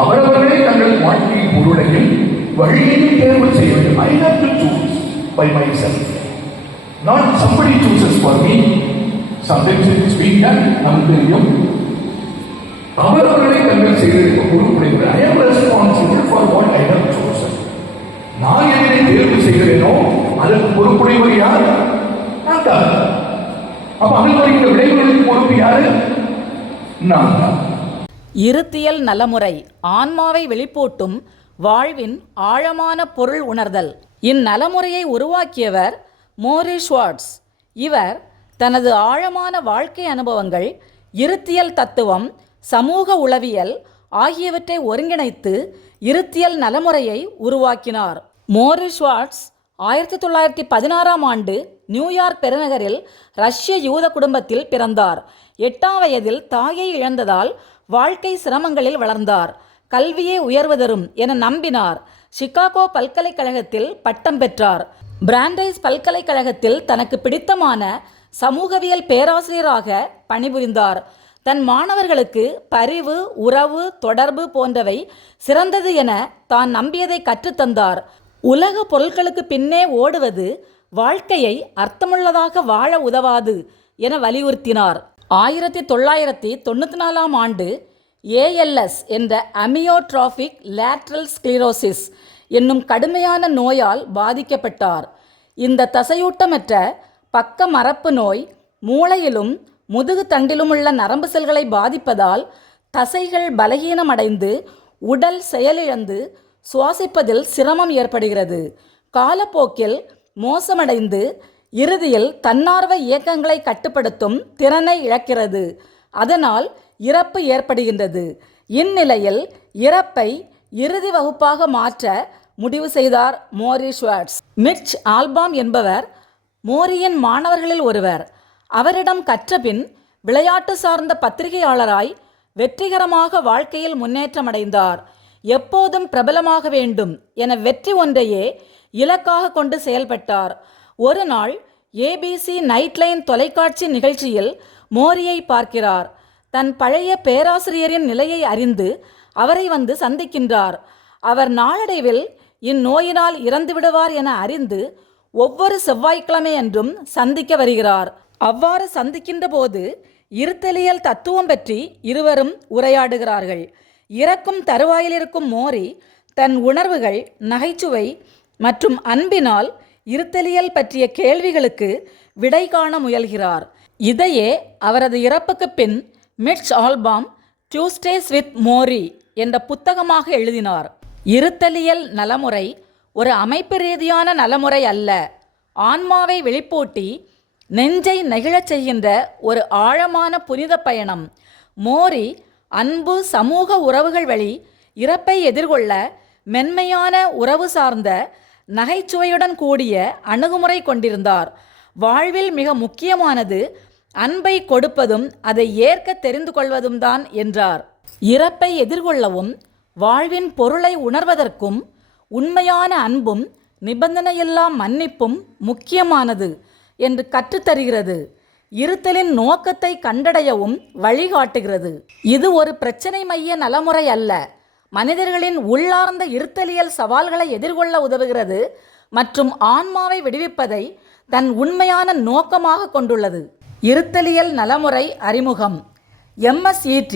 அவரவர்களே தங்கள் வாழ்க்கை பொருளையும் வழியையும் தேர்வு செய்ய வேண்டும். I have to choose by myself. Not somebody chooses for me. Sometimes it is being done. நமக்கு தெரியும். அவரவர்களை தங்கள் செய்திருக்க பொறுப்புடையவர். I am responsible for what I have chosen. நான் எதனை தேர்வு செய்கிறேனோ அதற்கு பொறுப்புடையவர் யார்? நான் தான். அப்ப அவர்களுடைய விளைவுகளுக்கு பொறுப்பு யாரு? நான் தான். இருத்தியல் நலமுறை ஆன்மாவை வெளிப்பூட்டும் வாழ்வின் ஆழமான பொருள் உணர்தல். இந்நலமுறையை உருவாக்கியவர் மோரிஸ் ஷுவார்ட்ஸ். இவர் தனது ஆழமான வாழ்க்கை அனுபவங்கள், இருத்தியல் தத்துவம், சமூக உளவியல் ஆகியவற்றை ஒருங்கிணைத்து இருத்தியல் நலமுறையை உருவாக்கினார். மோரிஸ் ஷுவார்ட்ஸ் 1916ஆம் ஆண்டு நியூயார்க் பெருநகரில் ரஷ்ய யூத குடும்பத்தில் பிறந்தார். 8ஆம் வயதில் தாயை இழந்ததால் வாழ்க்கை சிரமங்களில் வளர்ந்தார். கல்வியே உயர்வதரும் என நம்பினார். சிகாகோ பல்கலைக்கழகத்தில் பட்டம் பெற்றார். பிராண்டைஸ் பல்கலைக்கழகத்தில் தனக்கு பிடித்தமான சமூகவியல் பேராசிரியராக பணிபுரிந்தார். தன் மாணவர்களுக்கு பரிவு, உறவு, தொடர்பு போன்றவை சிறந்தது என தான் நம்பியதை கற்றுத்தந்தார். உலக பொருட்களுக்கு பின்னே ஓடுவது வாழ்க்கையை அர்த்தமுள்ளதாக வாழ உதவாது என வலியுறுத்தினார். 1994ஆம் ஆண்டு ALS என்ற அமியோட்ராபிக் லேட்ரல் ஸ்க்ளீரோசிஸ் என்னும் கடுமையான நோயால் பாதிக்கப்பட்டார். இந்த தசையூட்டமற்ற பக்க மரப்பு நோய் மூளையிலும் முதுகு தண்டிலுமுள்ள நரம்பு செல்களை பாதிப்பதால் தசைகள் பலகீனமடைந்து உடல் செயலிழந்து சுவாசிப்பதில் சிரமம் ஏற்படுகிறது. காலப்போக்கில் மோசமடைந்து இறுதியில் தன்னார்வ இயக்கங்களை கட்டுப்படுத்தும் திறனை இழக்கிறது. அதனால் இறப்பு ஏற்படுகின்றது. இந்நிலையில் இறப்பை இறுதி வகுப்பாக மாற்ற முடிவு செய்தார் மோரிஸ் ஷுவார்ட்ஸ். மிட்ச் ஆல்பாம் என்பவர் மோரியின் மாணவர்களில் ஒருவர். அவரிடம் கற்றபின் விளையாட்டு சார்ந்த பத்திரிகையாளராய் வெற்றிகரமாக வாழ்க்கையில் முன்னேற்றமடைந்தார். எப்போதும் பிரபலமாக வேண்டும் என வெற்றி ஒன்றையே இலக்காக கொண்டு செயல்பட்டார். ஒரு நாள் ABC நைட்லைன் தொலைக்காட்சி நிகழ்ச்சியில் மோரியை பார்க்கிறார். தன் பழைய பேராசிரியரின் நிலையை அறிந்து அவரை வந்து சந்திக்கின்றார். அவர் நாளடைவில் இந்நோயினால் இறந்து விடுவார் என அறிந்து ஒவ்வொரு செவ்வாய்க்கிழமை அன்றும் சந்திக்க வருகிறார். அவ்வாறு சந்திக்கின்ற போது இருத்தலியல் தத்துவம் பற்றி இருவரும் உரையாடுகிறார்கள். இறக்கும் தருவாயில் இருக்கும் மோரி தன் உணர்வுகள், நகைச்சுவை மற்றும் அன்பினால் இருத்தலியல் பற்றிய கேள்விகளுக்கு விடை காண முயல்கிறார். இதையே அவரது இறப்புக்கு பின் மிட்ச் ஆல்பாம் டியூஸ்டேஸ் வித் மோரி என்ற புத்தகமாக எழுதினார். இருத்தலியல் நலமுறை ஒரு அமைப்பு ரீதியான நலமுறை அல்ல, ஆன்மாவை வெளிப்பூட்டி நெஞ்சை நெகிழச் செய்கின்ற ஒரு ஆழமான புனித பயணம். மோரி அன்பு, சமூக உறவுகள் வழி இறப்பை எதிர்கொள்ள மென்மையான உறவு சார்ந்த நகைச்சுவையுடன் கூடிய அணுகுமுறை கொண்டிருந்தார். வாழ்வில் மிக முக்கியமானது அன்பை கொடுப்பதும் அதை ஏற்க தெரிந்து கொள்வதும் தான் என்றார். இறப்பை எதிர்கொள்ளவும் வாழ்வின் பொருளை உணர்வதற்கும் உண்மையான அன்பும் நிபந்தனையில்லா மன்னிப்பும் முக்கியமானது என்று கற்றுத்தருகிறது. இருத்தலின் நோக்கத்தை கண்டடையவும் வழிகாட்டுகிறது. இது ஒரு பிரச்சனை மைய நலமுறை அல்ல, மனிதர்களின் உள்ளார்ந்த இருத்தலியல் சவால்களை எதிர்கொள்ள உதவுகிறது மற்றும் ஆன்மாவை விடுவிப்பதை தன் உண்மையான நோக்கமாக கொண்டுள்ளது. இருத்தலியல் நலமுறை அறிமுகம். MSET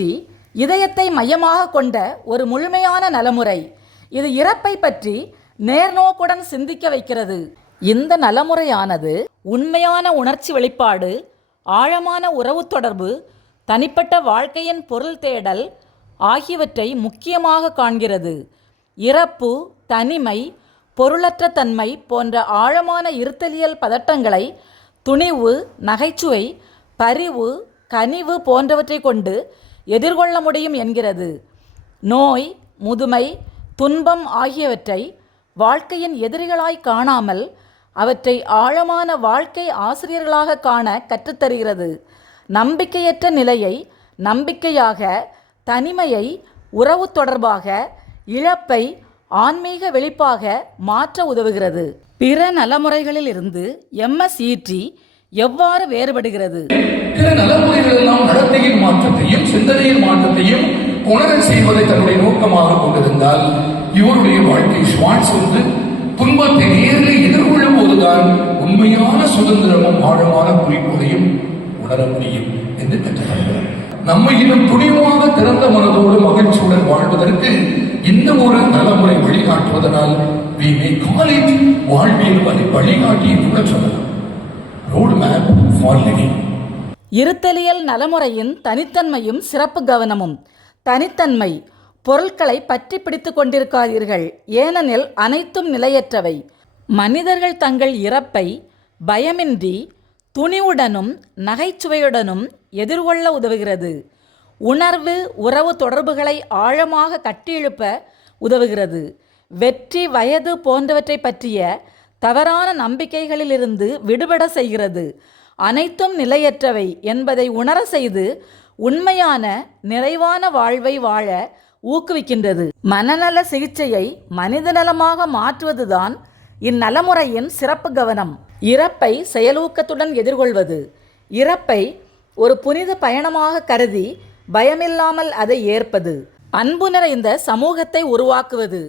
இதயத்தை மையமாக கொண்ட ஒரு முழுமையான நலமுறை. இது இறப்பை பற்றி நேர்நோக்குடன் சிந்திக்க வைக்கிறது. இந்த நலமுறையானது உண்மையான உணர்ச்சி வெளிப்பாடு, ஆழமான உறவு தொடர்பு, தனிப்பட்ட வாழ்க்கையின் பொருள் தேடல் ஆகியவற்றை முக்கியமாக காண்கிறது. இறப்பு, தனிமை, பொருளற்ற தன்மை போன்ற ஆழமான இருத்தலியல் பதட்டங்களை துணிவு, நகைச்சுவை, பரிவு, கனிவு போன்றவற்றை கொண்டு எதிர்கொள்ள முடியும் என்கிறது. நோய், முதுமை, துன்பம் ஆகியவற்றை வாழ்க்கையின் எதிரிகளாய் காணாமல் அவற்றை ஆழமான வாழ்க்கை ஆசிரியர்களாக காண கற்றுத்தருகிறது. நம்பிக்கையற்ற நிலையை நம்பிக்கையாக, தனிமையை உறவு தொடர்பாக, இழப்பை ஆன்மீக வெளிப்பாக மாற்ற உதவுகிறது. பிற நலமுறைகளில் இருந்து MSET எவ்வாறு வேறுபடுகிறது? பிற நலமுறைகள் எல்லாம் நடத்தையின் மாற்றத்தையும் சிந்தனையின் மாற்றத்தையும் உணர செய்வதை தன்னுடைய நோக்கமாக கொண்டிருந்தால் இவருடைய வாழ்க்கை ஸ்வாட்ஸ் துன்பத்தை நேரில் எதிர்கொள்ளும் போதுதான் உண்மையான சுதந்திரமும் ஆழமான குறிக்கோளையும் உணர முடியும் என்று கற்றுக்கொள்கிறார். நம்மை இன்னும் துணிவாக திறந்த மனதோடு மகிழ்ச்சியுடன் வாழ்வதற்கு இந்த ஒரு நலமுறை வழிகாட்டுவதனால் வாழ்வியல் அதை வழிகாட்டி கூட சொல்லலாம். Road map for living. இருத்தலியல் நலமுறையின் தனித்தன்மையும் சிறப்பு கவனமும். தனித்தன்மை: பொருட்களை பற்றி பிடித்து கொண்டிருக்காதீர்கள், ஏனெனில் அனைத்தும் நிலையற்றவை. மனிதர்கள் தங்கள் இறப்பை பயமின்றி துணிவுடனும் நகைச்சுவையுடனும் எதிர்கொள்ள உதவுகிறது. உணர்வு உறவு தொடர்புகளை ஆழமாக கட்டியெழுப்ப உதவுகிறது. வெற்றி, வயது போன்றவற்றை பற்றிய தவறான நம்பிக்கைகளிலிருந்து விடுபட செய்கிறது. அனைத்தும் நிலையற்றவை என்பதை உணர செய்து உண்மையான நிறைவான வாழ்வை வாழ ஊக்குவிக்கின்றது. மனநல சிகிச்சையை மனிதநலமாக மாற்றுவதுதான் இந்நலமுறையின் சிறப்பு கவனம். இறப்பை செயலூக்கத்துடன் எதிர்கொள்வது. இறப்பை ஒரு புனித பயணமாக கருதி பயமில்லாமல் அதை ஏற்பது. அன்பு நிறைந்த சமூகத்தை உருவாக்குவது.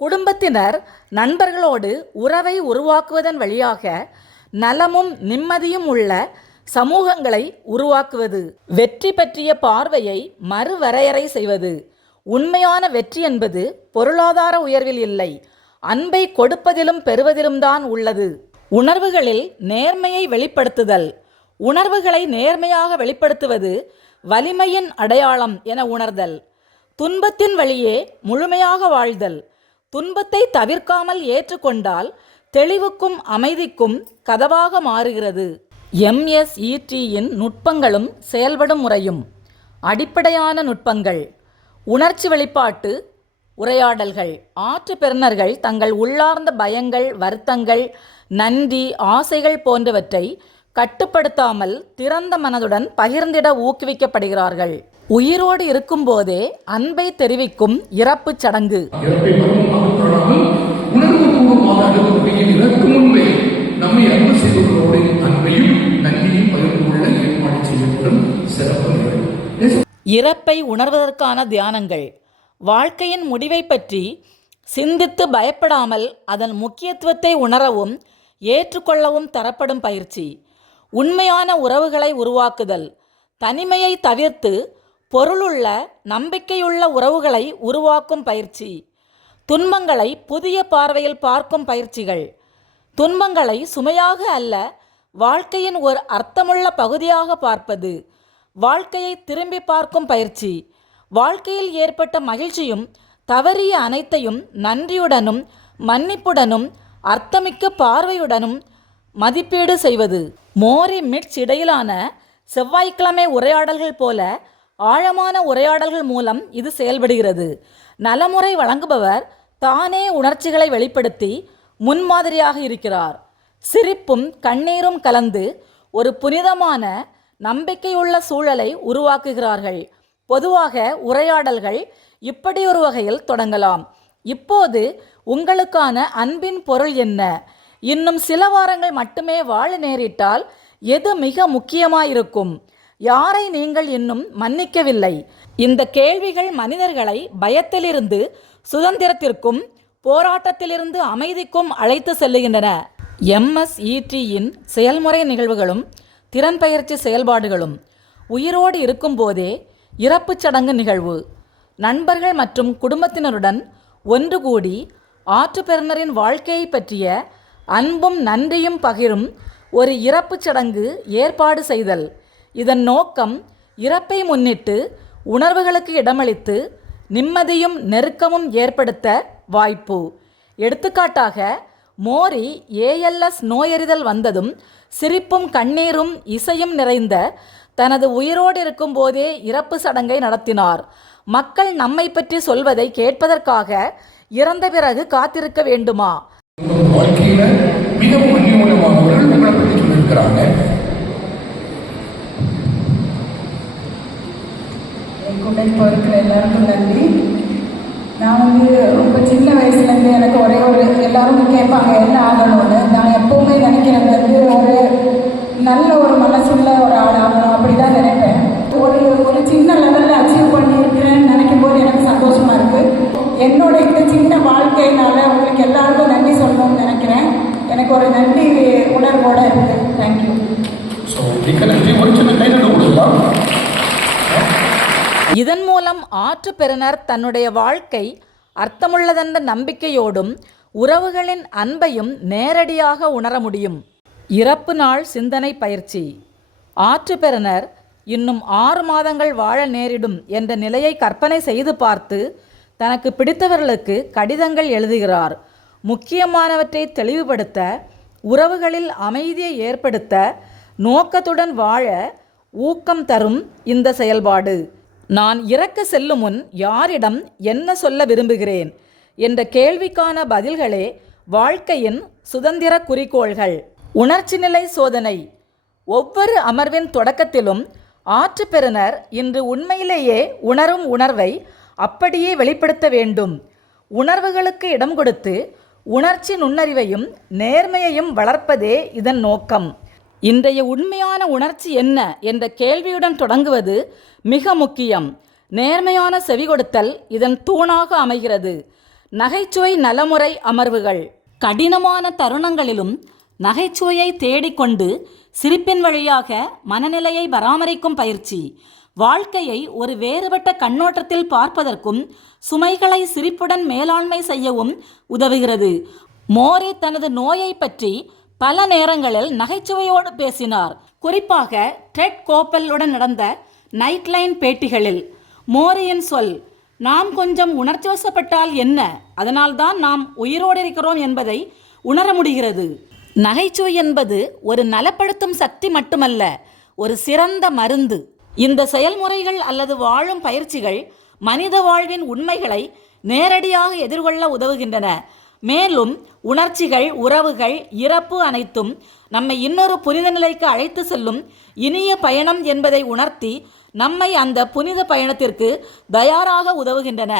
குடும்பத்தினர், நண்பர்களோடு உறவை உருவாக்குவதன் வழியாக நலமும் நிம்மதியும் உள்ள சமூகங்களை உருவாக்குவது. வெற்றி பற்றிய பார்வையை மறுவரையறை செய்வது. உண்மையான வெற்றி என்பது பொருளாதார உயர்வில் இல்லை, அன்பை கொடுப்பதிலும் பெறுவதிலும் தான் உள்ளது. உணர்வுகளில் நேர்மையை வெளிப்படுத்துதல். உணர்வுகளை நேர்மையாக வெளிப்படுத்துவது வலிமையின் அடையாளம் என உணர்தல். துன்பத்தின் வழியே முழுமையாக வாழ்தல். துன்பத்தை தவிர்க்காமல் ஏற்றுக்கொண்டால் தெளிவுக்கும் அமைதிக்கும் கதவாக மாறுகிறது. MSETயின் நுட்பங்களும் செயல்படும் முறையும். அடிப்படையான நுட்பங்கள்: உணர்ச்சி வெளிப்பாட்டு உரையாடல்கள். ஆற்று பெறுநர்கள் தங்கள் உள்ளார்ந்த பயங்கள், வருத்தங்கள், நன்றி, ஆசைகள் போன்றவற்றை கட்டுப்படுத்தாமல் திறந்த மனதுடன் பகிர்ந்திட ஊக்குவிக்கப்படுகிறார்கள். உயிரோடு இருக்கும்போதே அன்பை தெரிவிக்கும் இறப்பு சடங்கு. நம்மை அன்பு செய்தவர்களோடு அன்பையும் நன்றியும் பகிர்ந்து கொள்ள ஏற்பாடு செய்யப்படும் சிறப்பு நிகழ்வு. இறப்பை உணர்வதற்கான தியானங்கள். வாழ்க்கையின் முடிவை பற்றி சிந்தித்து பயப்படாமல் அதன் முக்கியத்துவத்தை உணரவும் ஏற்றுக்கொள்ளவும் தரப்படும் பயிற்சி. உண்மையான உறவுகளை உருவாக்குதல். தனிமையை தவிர்த்து பொருளுள்ள நம்பிக்கையுள்ள உறவுகளை உருவாக்கும் பயிற்சி. துன்பங்களை புதிய பார்வையில் பார்க்கும் பயிற்சிகள். துன்பங்களை சுமையாக அல்ல, வாழ்க்கையின் ஒரு அர்த்தமுள்ள பகுதியாக பார்ப்பது. வாழ்க்கையை திரும்பி பார்க்கும் பயிற்சி. வாழ்க்கையில் ஏற்பட்ட மகிழ்ச்சியும் தவறிய அனைத்தையும் நன்றியுடனும் மன்னிப்புடனும் அர்த்தமிக்க பார்வையுடனும் மதிப்பீடு செய்வது. மோரி மிட்ஸ் இடையிலான செவ்வாய்க்கிழமை உரையாடல்கள் போல ஆழமான உரையாடல்கள் மூலம் இது செயல்படுகிறது. நலமுறை வழங்குபவர் தானே உணர்ச்சிகளை வெளிப்படுத்தி முன்மாதிரியாக இருக்கிறார். சிரிப்பும் கண்ணீரும் கலந்து ஒரு புனிதமான நம்பிக்கையுள்ள சூழலை உருவாக்குகிறார்கள். பொதுவாக உரையாடல்கள் இப்படி ஒரு வகையில் தொடங்கலாம்: இப்போது உங்களுக்கான அன்பின் பொருள் என்ன? இன்னும் சில வாரங்கள் மட்டுமே வாழ நேரிட்டால் எது மிக முக்கியமாயிருக்கும்? யாரை நீங்கள் இன்னும் மன்னிக்கவில்லை? இந்த கேள்விகள் மனிதர்களை பயத்திலிருந்து சுதந்திரத்திற்கும் போராட்டத்திலிருந்து அமைதிக்கும் அழைத்து செல்லுகின்றன. MSETயின் செயல்முறை நிகழ்வுகளும் திறன் பயிற்சி செயல்பாடுகளும். உயிரோடு இருக்கும்போதே இறப்பு சடங்கு நிகழ்வு. நண்பர்கள் மற்றும் குடும்பத்தினருடன் ஒன்று கூடி ஆற்று பெறுநரின் வாழ்க்கையை பற்றிய அன்பும் நன்றியும் பகிரும் ஒரு இறப்பு சடங்கு ஏற்பாடு செய்தல். இதன் நோக்கம் இறப்பை முன்னிட்டு உணர்வுகளுக்கு இடமளித்து நிம்மதியும் நெருக்கமும் ஏற்படுத்த வாய்ப்பு. எடுத்துக்காட்டாக, மோரி ALS நோயறிதல் வந்ததும் சிரிப்பும் கண்ணீரும் இசையும் நிறைந்த தனது உயிரோடு இருக்கும் போதே இறப்பு சடங்கை நடத்தினார். மக்கள் நம்மை பற்றி சொல்வதை கேட்பதற்காக இறந்த பிறகு காத்திருக்க வேண்டுமா? வாழ்க்கையில மிகவும் அந்நியமானவர்கள் உங்களை பற்றி சொல்லியிருக்கிறாங்க. கூட்டணிக்கு இருக்கிற எல்லாருக்கும் நன்றி. நான் ரொம்ப சின்ன வயசுலேருந்து எனக்கு ஒரே ஒரு எல்லாரும் கேட்பாங்க என்ன ஆகணும்னு. நான் எப்போவுமே நினைக்கிறது ஒரு நல்ல ஒரு மனசுள்ள ஒரு ஆள் ஆகணும், அப்படி தான் நினைப்பேன். ஒரு சின்ன லெவலில் அச்சீவ் பண்ணியிருக்கிறேன்னு நினைக்க ஆற்றுப்பெறுநர் தன்னுடைய வாழ்க்கை அர்த்தமுள்ளதென்ற நம்பிக்கையோடும் உறவுகளின் அன்பையும் நேரடியாக உணர முடியும். இறப்பு நாள் சிந்தனை பயிற்சி. ஆற்றுப்பெறுநர் இன்னும் 6 மாதங்கள் வாழ நேரிடும் என்ற நிலையை கற்பனை செய்து பார்த்து தனக்கு பிடித்தவர்களுக்கு கடிதங்கள் எழுதுகிறார். முக்கியமானவற்றை தெளிவுபடுத்த, உறவுகளில் அமைதியை ஏற்படுத்த, நோக்கத்துடன் வாழ ஊக்கம் தரும் இந்த செயல்பாடு. நான் இறக்க செல்லும் முன் யாரிடம் என்ன சொல்ல விரும்புகிறேன் என்ற கேள்விக்கான பதில்களே வாழ்க்கையின் சுதந்திர குறிக்கோள்கள். உணர்ச்சி நிலை சோதனை. ஒவ்வொரு அமர்வின் தொடக்கத்திலும் ஆற்றுப்பெறுநர் இன்று உண்மையிலேயே உணரும் உணர்வை அப்படியே வெளிப்படுத்த வேண்டும். உணர்வுகளுக்கு இடம் கொடுத்து உணர்ச்சி நுண்ணறிவையும் நேர்மையையும் வளர்ப்பதே இதன் நோக்கம். இன்றைய உண்மையான உணர்ச்சி என்ன என்ற கேள்வியுடன் தொடங்குவது மிக முக்கியம். நேர்மையான செவிகொடுத்தல் இதன் தூணாக அமைகிறது. நகைச்சுவை நலமுறை அமர்வுகள். கடினமான தருணங்களிலும் நகைச்சுவையை தேடிக்கொண்டு சிரிப்பின் வழியாக மனநிலையை பராமரிக்கும் பயிற்சி. வாழ்க்கையை ஒரு வேறுபட்ட கண்ணோட்டத்தில் பார்ப்பதற்கும் சுமைகளை சிரிப்புடன் மேலாண்மை செய்யவும் உதவுகிறது. மோரி தனது நோயை பற்றி பல நேரங்களில் நகைச்சுவையோடு பேசினார். குறிப்பாக டெட் கோப்பலுடன் நடந்த நைட்லைன் பேட்டிகளில். மோரியின் சொல், நாம் கொஞ்சம் உணர்ச்சிவசப்பட்டால் என்ன, அதனால்தான் நாம் உயிரோடு இருக்கிறோம் என்பதை உணர முடிகிறது. நகைச்சுவை என்பது ஒரு நலப்படுத்தும் சக்தி மட்டுமல்ல, ஒரு சிறந்த மருந்து. இந்த செயல்முறைகள் அல்லது வாழும் பயிற்சிகள் மனித வாழ்வின் உண்மைகளை நேரடியாக எதிர்கொள்ள உதவுகின்றன. மேலும் உணர்ச்சிகள், உறவுகள், இறப்பு அனைத்தும் நம்மை இன்னொரு புனித நிலைக்கு அழைத்து செல்லும் இனிய பயணம் என்பதை உணர்த்தி நம்மை அந்த புனித பயணத்திற்கு தயாராக உதவுகின்றன.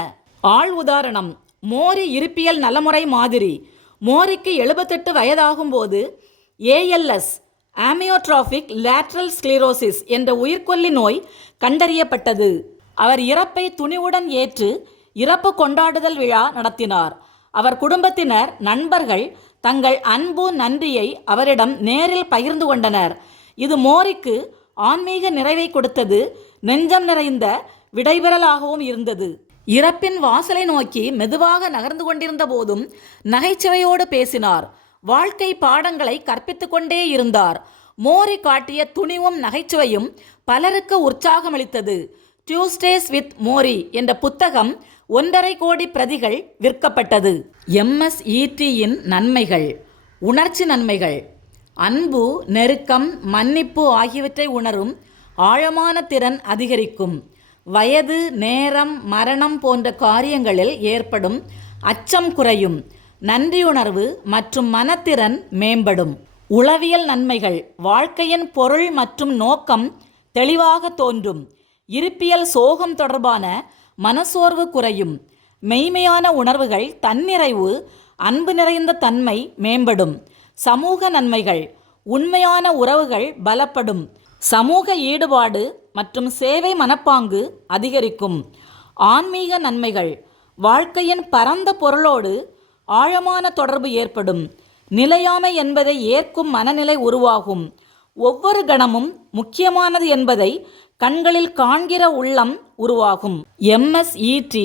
ஆள் உதாரணம். மோரி இருப்பியல் நலமுறை மாதிரி. மோரிக்கு 78 வயதாகும்போது ALS ஆமியோட்ராபிக் லேட்ரல் ஸ்க்ளீரோசிஸ் என்ற உயிர்கொல்லி நோய் கண்டறியப்பட்டது. அவர் இறப்பை துணிவுடன் ஏற்று இறப்பு கொண்டாடுதல் விழா நடத்தினார். அவர் குடும்பத்தினர், நண்பர்கள் தங்கள் அன்பு, நன்றியை அவரிடம் நேரில் பகிர்ந்து கொண்டனர். இது மோரிக்கு ஆன்மீக நிறைவை கொடுத்தது, நெஞ்சம் நிறைந்த விடைபெறலாகவும் இருந்தது. இறப்பின் வாசலை நோக்கி மெதுவாக நகர்ந்து கொண்டிருந்த போதும் நகைச்சுவையோடு பேசினார். வாழ்க்கை பாடங்களை கற்பித்து கொண்டே இருந்தார். மோரி காட்டிய துணிவும் நகைச்சுவையும் பலருக்கு உற்சாகமளித்தது. டியூஸ்டேஸ் வித் மோரி என்ற புத்தகம் 1.5 கோடி பிரதிகள் விற்கப்பட்டது. MSETயின் நன்மைகள். உணர்ச்சி நன்மைகள். அன்பு, நெருக்கம், மன்னிப்பு ஆகியவற்றை உணரும் ஆழமான திறன் அதிகரிக்கும். வயது, நேரம், மரணம் போன்ற காரியங்களில் ஏற்படும் அச்சம் குறையும். நன்றியுணர்வு மற்றும் மனத்திறன் மேம்படும். உளவியல் நன்மைகள். வாழ்க்கையின் பொருள் மற்றும் நோக்கம் தெளிவாக தோன்றும். இருப்பியல் சோகம் தொடர்பான மனசோர்வு குறையும். மெய்மையான உணர்வுகள், தன்னிறைவு, அன்பு நிறைந்த தன்மை மேம்படும். சமூக நன்மைகள். உண்மையான உறவுகள் பலப்படும். சமூக ஈடுபாடு மற்றும் சேவை மனப்பாங்கு அதிகரிக்கும். ஆன்மீக நன்மைகள். வாழ்க்கையின் பரந்த பொருளோடு ஆழமான தொடர்பு ஏற்படும். நிலையாமை என்பதை ஏற்கும் மனநிலை உருவாகும். ஒவ்வொரு கணமும் முக்கியமானது என்பதை கண்களில் காண்கிற உள்ளம் உருவாகும். MSET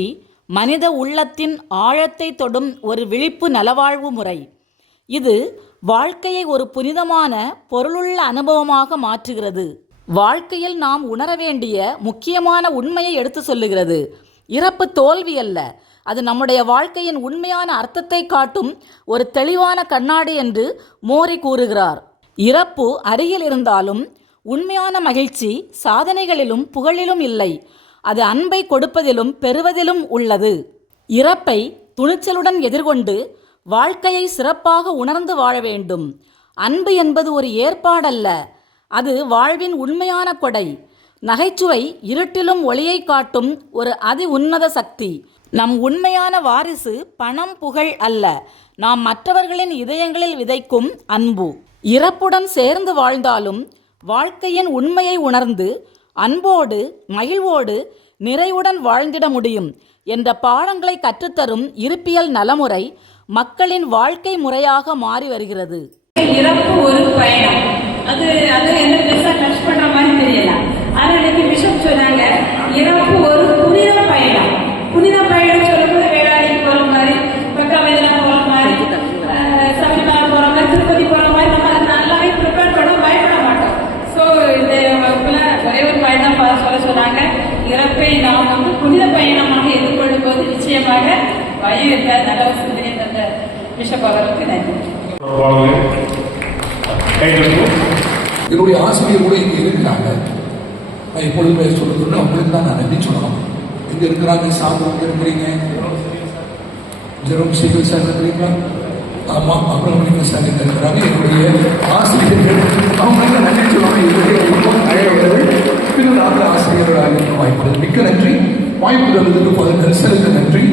மனித உள்ளத்தின் ஆழத்தை தொடும் ஒரு விழிப்பு நலவாழ்வு முறை. இது வாழ்க்கையை ஒரு புனிதமான, பொருளுள்ள அனுபவமாக மாற்றுகிறது. வாழ்க்கையில் நாம் உணர வேண்டிய முக்கியமான உண்மையை எடுத்து சொல்லுகிறது. இறப்பு தோல்வி அல்ல, அது நம்முடைய வாழ்க்கையின் உண்மையான அர்த்தத்தை காட்டும் ஒரு தெளிவான கண்ணாடி என்று மோரி கூறுகிறார். இறப்பு அருகில் இருந்தாலும் உண்மையான மகிழ்ச்சி சாதனைகளிலும் புகழிலும் இல்லை, அது அன்பை கொடுப்பதிலும் பெறுவதிலும் உள்ளது. இறப்பை துணிச்சலுடன் எதிர்கொண்டு வாழ்க்கையை சிறப்பாக உணர்ந்து வாழ வேண்டும். அன்பு என்பது ஒரு ஏற்பாடல்ல, அது வாழ்வின் உண்மையான கொடை. நகைச்சுவை இருட்டிலும் ஒளியை காட்டும் ஒரு அதி உன்னத சக்தி. நம் உண்மையான வாரிசு பணம், புகழ் அல்ல, நாம் மற்றவர்களின் இதயங்களில் விதைக்கும் அன்பு. இறப்புடன் சேர்ந்து வாழ்ந்தாலும் வாழ்க்கையின் உண்மையை உணர்ந்து அன்போடு, மகிழ்வோடு, நிறைவுடன் வாழ்ந்திட முடியும் என்ற பாடங்களை கற்றுத்தரும் இருப்பியல் நலமுறை மக்களின் வாழ்க்கை முறையாக மாறி வருகிறது. இறப்பு ஒரு பயணம். அது என்ன பெருசா டச் பண்ற மாதிரி தெரியல. ஆனா இன்னைக்கு பிஷப் சொன்னாங்க, இறப்பு ஒரு புனித பயணம். புனித பயணம் சொல்லும்போது வேளாண்மைக்கு போற மாதிரி, பக்காவேதனா போற மாதிரி, சபரிமலை போற மாதிரி, திருப்பதி போற மாதிரி நம்ம அதை நல்லாவே ப்ரிப்பேர் பண்ண பயப்பட மாட்டோம். ஸோ இந்த வகுப்புல ஒரே ஒரு பயணம் சொல்ல சொன்னாங்க. இறப்பை நாம் வந்து புனித பயணமாக எதிர்கொள்ளும் போது நிச்சயமாக பயம் இருக்காது. நல்ல ஒரு சிந்தனை தந்த பிஷப் அவர்களுக்கு நன்றி. என்னுடைய ஆசிரியர் கூட இங்க இருக்கிறாங்க. நான் எப்பொழுதுமே சொல்லுறேன், அவங்களுக்கு தான் நான் நன்றி சொல்லணும். இங்க இருக்கிறாங்க, சாப்பிட்டு இருக்கிறீங்க, ஜெரோம் சீக்கிரம் சார் இருக்கிறீங்களா? ஆமா, அப்புறம் சார் இருக்கிறாங்க. என்னுடைய ஆசிரியர்கள் அவங்களுக்கு நன்றி சொல்லணும். பின்னர் ஆசிரியர்களாக வாய்ப்பு. மிக்க நன்றி. வாய்ப்பு தந்ததுக்கு நன்றி.